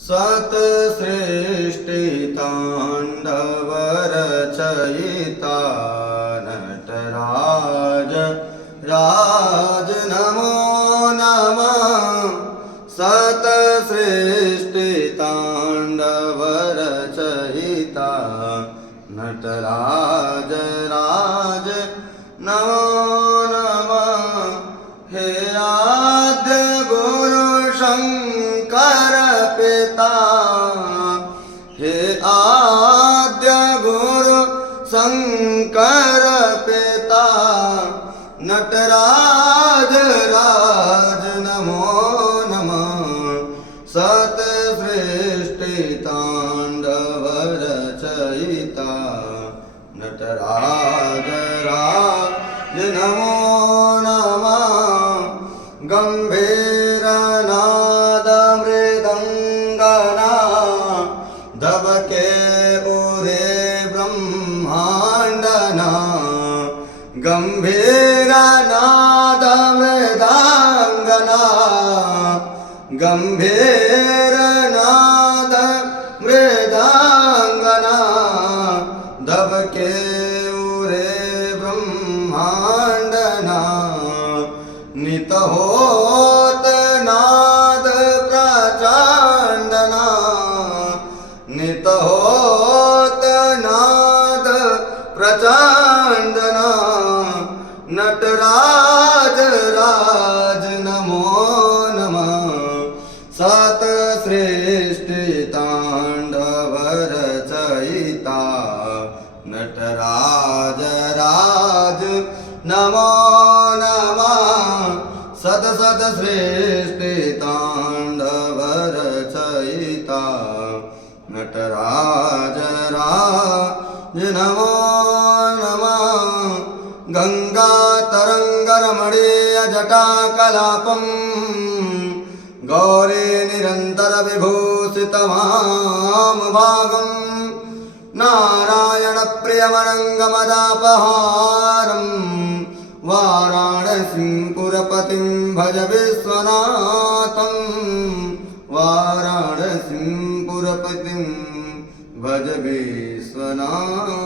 सतसृष्टिताण्डवरचयिता नटराज राज नमो नमः। सतसृष्टिताण्डवरचयिता नटराज राज नमो नमः। हे आद्य गुरु शंकर पिता, हे आद्य गुरु शंकर पिता नटराज राज नमो नमः। सतसृष्टिताण्डवरचयिता नटराज राज नमो नमः। गंभीरनाद मृदंगना दबके उरे ब्रह्मांडना। गंभीरनाद मृदंगना, गंभीरनाद मृदंगना दबके उरे ब्रह्मांडना। नित होत नाद प्रचंडना, नित होत नाद प्रचंडना नटराज राज नमो नमः। सतसृष्टिताण्डवरचयिता नटराज राज नमो नमः। सतसृष्टिताण्डवरचयिता नटराज राज नमो नमः। गंगा तरंगरमणीय जटाकलापं गौरी निरंतर विभूषितमामभागं। नारायण प्रियमनंगमदापहारं वाराणसीं पुरपतिं भज विश्वनाथं। वाराणसीं पुरपतिं भज विश्वनाथं।